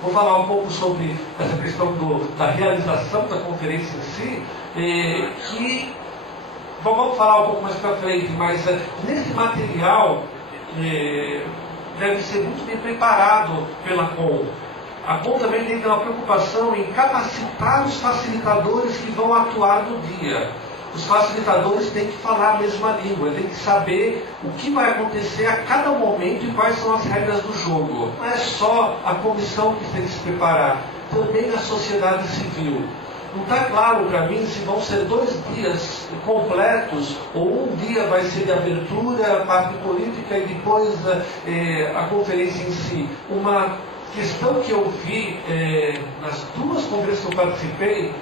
Vou falar um pouco sobre essa questão da realização da conferência em si, que vamos falar um pouco mais para frente, mas nesse material deve ser muito bem preparado pela COM. A COM também tem uma preocupação em capacitar os facilitadores que vão atuar no dia. Os facilitadores têm que falar a mesma língua, têm que saber o que vai acontecer a cada momento e quais são as regras do jogo. Não é só a comissão que tem que se preparar, também a sociedade civil. Não está claro para mim se vão ser 2 dias completos ou um dia vai ser de abertura, parte política e depois a conferência em si. Uma questão que eu vi nas 2 conferências que eu participei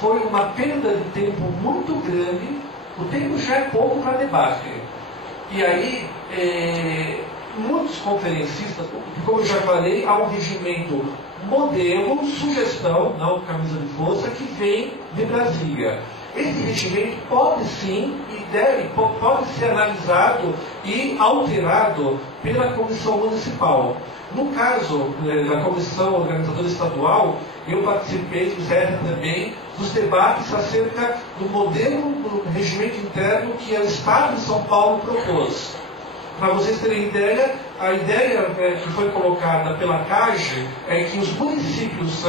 foi uma perda de tempo muito grande. O tempo já é pouco para debate. E aí, muitos conferencistas, como eu já falei, há um regimento modelo, sugestão, não camisa de força, que vem de Brasília. Esse regimento pode sim e pode ser analisado e alterado pela Comissão Municipal. No caso da Comissão Organizadora Estadual, eu participei, fizeram também, dos debates acerca do modelo do regimento interno que o Estado de São Paulo propôs. Para vocês terem ideia, a ideia que foi colocada pela CAGE é que os municípios,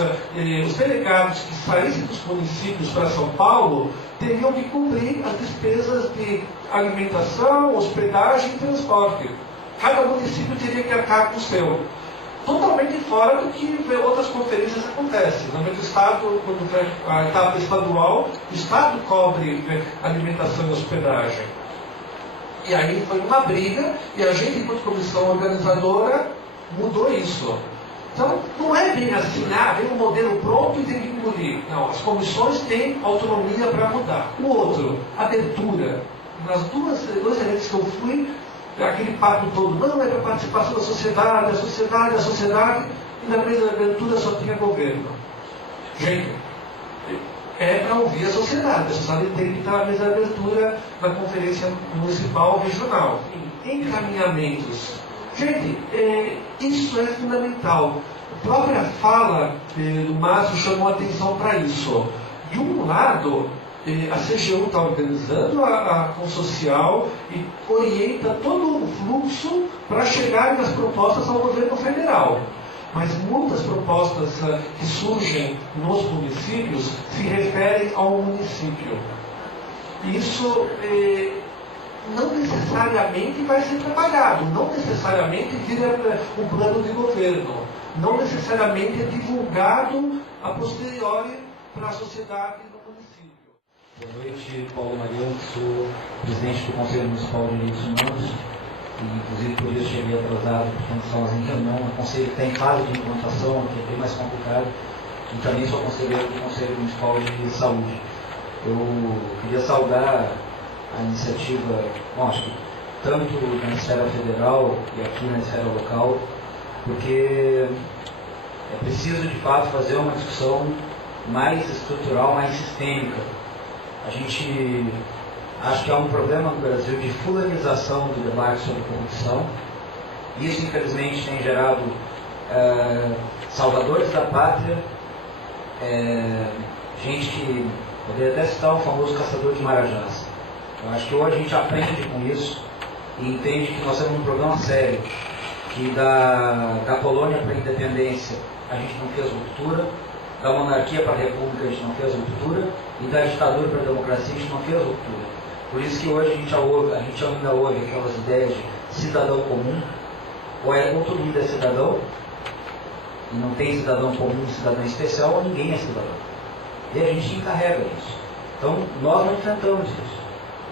os delegados que saíssem dos municípios para São Paulo, teriam que cobrir as despesas de alimentação, hospedagem e transporte. Cada município teria que arcar com o seu. Totalmente fora do que outras conferências acontecem. No meu estado, quando a etapa estadual, o Estado cobre alimentação e hospedagem. E aí foi uma briga, e a gente, enquanto comissão organizadora, mudou isso. Então, não é bem assim, vem um modelo pronto e tem que engolir. Não, as comissões têm autonomia para mudar. O outro, abertura. Nas 2 eventos que eu fui, aquele papo todo, não, é para participação da sociedade, a sociedade, e na mesa de abertura só tinha governo. Gente, é para ouvir a sociedade tem que estar na mesa de abertura da conferência municipal regional. Encaminhamentos. Gente, isso é fundamental. A própria fala do Márcio chamou a atenção para isso. De um lado, a CGU está organizando a Consocial e orienta todo o fluxo para chegar nas propostas ao governo federal. Mas muitas propostas que surgem nos municípios se referem ao município. Isso não necessariamente vai ser trabalhado, não necessariamente vira um plano de governo, não necessariamente é divulgado a posteriori para a sociedade do município. Boa noite, Paulo Mariano, sou presidente do Conselho Municipal de Direitos Humanos. E, inclusive, por isso cheguei atrasado, porque estamos em reunião. O Conselho está em fase de implantação, que é bem mais complicado. E também sou conselheiro do Conselho Municipal de Saúde. Eu queria saudar a iniciativa, acho que tanto na esfera federal e aqui na esfera local, porque é preciso, de fato, fazer uma discussão mais estrutural, mais sistêmica. A gente acho que há um problema no Brasil de fulanização do debate sobre corrupção. Isso, infelizmente, tem gerado salvadores da pátria, gente que poderia até citar o famoso caçador de marajás. Eu acho que hoje a gente aprende com isso e entende que nós temos um problema sério, que da colônia para a independência a gente não fez ruptura, da monarquia para a república a gente não fez ruptura, e da ditadura para a democracia a gente não fez ruptura. Por isso que hoje a gente ainda ouve aquelas ideias de cidadão comum, ou todo mundo é cidadão, e não tem cidadão comum e cidadão especial, ou ninguém é cidadão. E a gente encarrega isso. Então, nós não enfrentamos isso.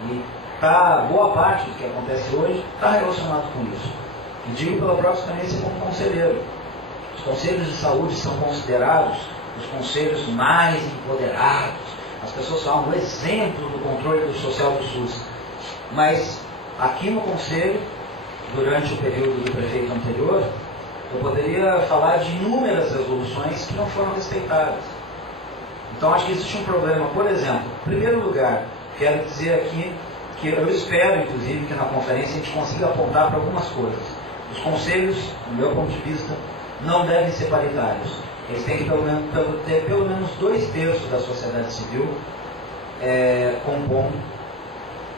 E boa parte do que acontece hoje está relacionado com isso. E digo pela própria experiência como conselheiro. Os conselhos de saúde são considerados os conselhos mais empoderados. As pessoas falam do exemplo do controle social do SUS. Mas aqui no Conselho, durante o período do prefeito anterior, eu poderia falar de inúmeras resoluções que não foram respeitadas. Então acho que existe um problema. Por exemplo, em primeiro lugar, quero dizer aqui que eu espero, inclusive, que na conferência a gente consiga apontar para algumas coisas. Os conselhos, do meu ponto de vista, não devem ser paritários. Eles têm que ter pelo menos 2/3 da sociedade civil compondo.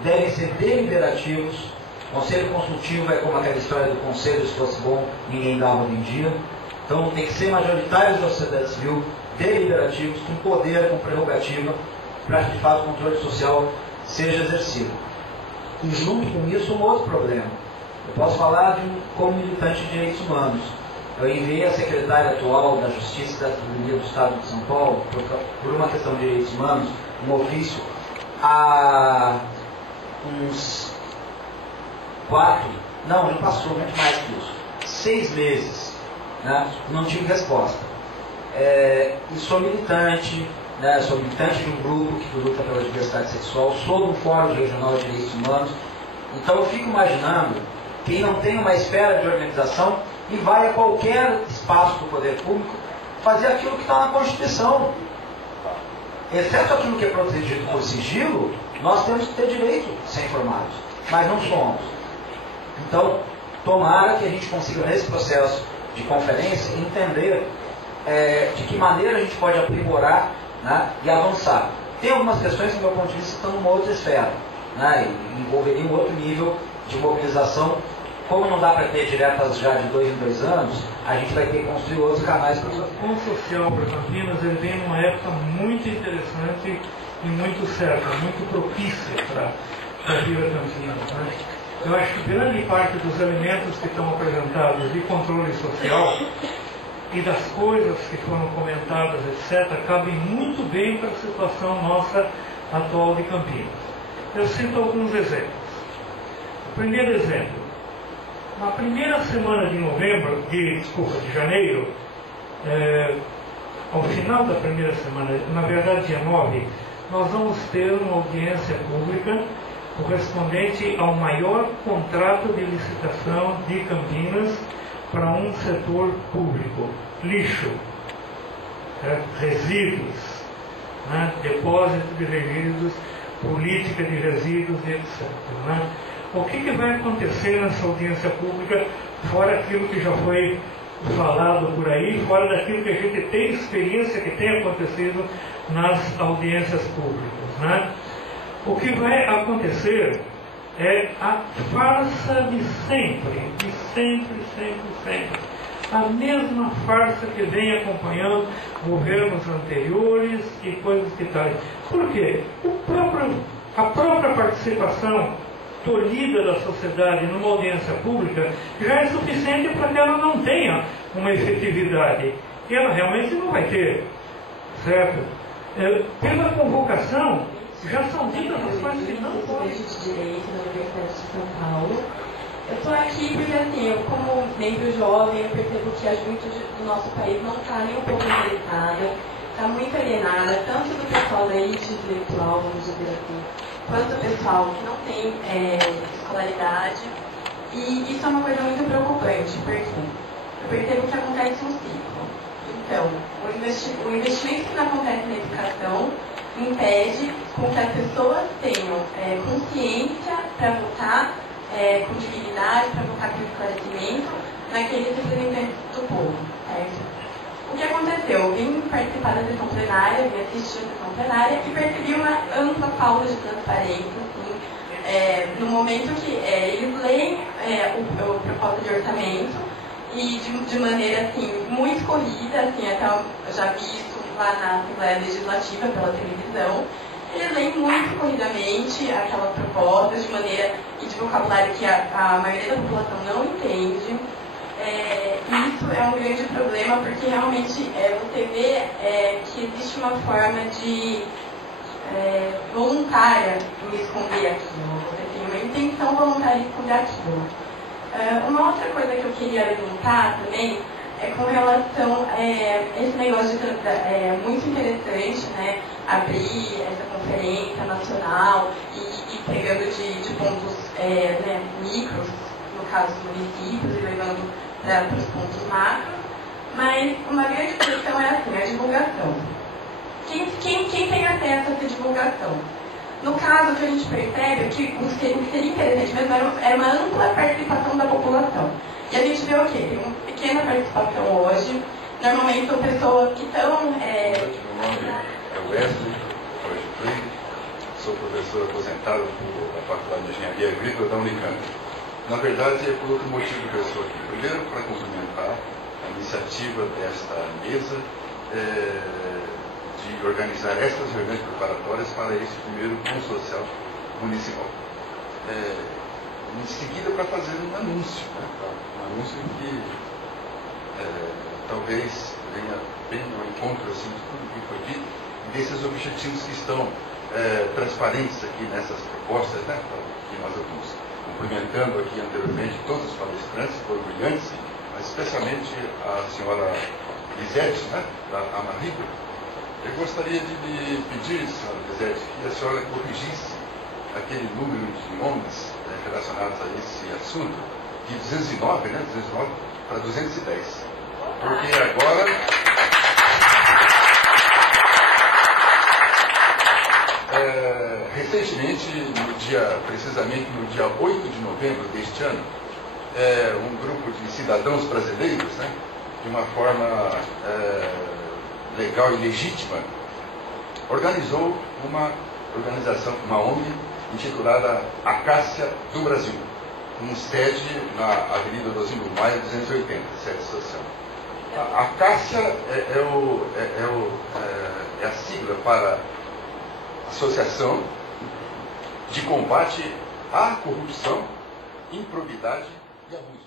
Devem ser deliberativos. Conselho consultivo é como aquela história do conselho, se fosse bom, ninguém dava hoje em dia. Então tem que ser majoritários da sociedade civil, deliberativos, com poder, com prerrogativa, para que de fato o controle social seja exercido. E junto com isso, um outro problema. Eu posso falar como militante de direitos humanos. Eu enviei a secretária atual da Justiça e da Cidadania do Estado de São Paulo, por uma questão de direitos humanos, um ofício, há uns 4, não passou muito mais que isso, 6 meses, né? Não tive resposta. E sou militante, né? Sou militante de um grupo que luta pela diversidade sexual, sou do Fórum Regional de Direitos Humanos, então eu fico imaginando quem não tem uma esfera de organização e vai a qualquer espaço do poder público fazer aquilo que está na Constituição. Exceto aquilo que é protegido por sigilo, nós temos que ter direito de ser informados, mas não somos. Então, tomara que a gente consiga, nesse processo de conferência, entender de que maneira a gente pode aprimorar, né, e avançar. Tem algumas questões que, do meu ponto de vista, estão numa outra esfera, né, e envolveriam um outro nível de mobilização. Como não dá para ter diretas já de 2 em 2 anos, a gente vai ter que construir outros canais para isso. O Consocial para Campinas, ele vem numa época muito interessante e muito certa, muito propícia para vir a Campinas, né? Eu acho que grande parte dos elementos que estão apresentados de controle social e das coisas que foram comentadas, etc., cabem muito bem para a situação nossa atual de Campinas. Eu cito alguns exemplos. O primeiro exemplo: na primeira semana de janeiro, ao final da primeira semana, na verdade dia 9, nós vamos ter uma audiência pública correspondente ao maior contrato de licitação de Campinas para um setor público: lixo, resíduos, né, depósito de resíduos, política de resíduos, etc. Né? O que vai acontecer nessa audiência pública, fora aquilo que já foi falado por aí, fora daquilo que a gente tem experiência que tem acontecido nas audiências públicas, né? O que vai acontecer é a farsa de sempre. A mesma farsa que vem acompanhando governos anteriores e coisas que tal. Por quê? A própria participação tolhida da sociedade numa audiência pública já é suficiente para que ela não tenha uma efetividade. E ela realmente não vai ter, certo? Pela convocação, já são ditas as coisas que não podem. De Direito na Universidade de São Paulo. Eu estou aqui porque, assim, eu como membro jovem, eu percebo que a juventude do nosso país não está nem um pouco interessada, está muito alienada, tanto do pessoal da elite intelectual, vamos dizer assim, quanto do pessoal que não tem escolaridade. E isso é uma coisa muito preocupante, porque eu percebo que acontece um ciclo. Então, o investimento que não acontece na educação impede com que as pessoas tenham consciência para votar com dignidade, para votar com esclarecimento naqueles representantes do povo. O que aconteceu? Eu vim participar da sessão plenária, vim assistir a sessão plenária e percebi uma ampla falta de transparência, assim, no momento que eles leem o proposta de orçamento e de maneira assim, muito corrida, assim, até eu já vi isso lá na Assembleia Legislativa pela televisão. Eles leem muito corridamente aquela proposta de maneira e de vocabulário que a maioria da população não entende. Isso é um grande problema porque realmente você vê que existe uma forma de voluntária em esconder aquilo. Você tem uma intenção voluntária de esconder aquilo. Uma outra coisa que eu queria levantar também é com relação a esse negócio muito interessante, né? Abrir essa conferência nacional e pegando de pontos micros, no caso dos municípios, e levando para os pontos macros. Mas uma grande questão é assim, a divulgação. Quem tem acesso a essa divulgação? No caso, o que a gente percebe é que o que seria interessante mesmo era uma ampla participação da população. E a gente vê o quê? Tem um pequeno pequena participação hoje. Normalmente são pessoas que estão... Meu nome é Wesley, hoje Freire, sou professor aposentado da Faculdade de Engenharia Agrícola da Unicamp. Na verdade, é por outro motivo que eu estou aqui. Primeiro, para cumprimentar a iniciativa desta mesa de organizar estas reuniões preparatórias para esse primeiro Consocial Municipal. Em seguida, para fazer um anúncio, né? Um anúncio que talvez venha bem ao encontro assim, de tudo que foi dito, e desses objetivos que estão transparentes aqui nessas propostas, né? Que nós ouvimos. Cumprimentando aqui anteriormente todos os palestrantes, foram brilhantes, mas especialmente a senhora Lisete, né? Da Amarriba. Eu gostaria de lhe pedir, senhora Lisete, que a senhora corrigisse aquele número de nomes relacionados a esse assunto, de 209, né? 209 para 210. Porque agora recentemente, precisamente no dia 8 de novembro deste ano, um grupo de cidadãos brasileiros, né, de uma forma legal e legítima, organizou uma organização, uma ONG, intitulada Acácia do Brasil, com sede na Avenida Rosílio Maia, 280, sede social. A Acácia é a sigla para Associação de Combate à Corrupção, Improbidade e Abuso.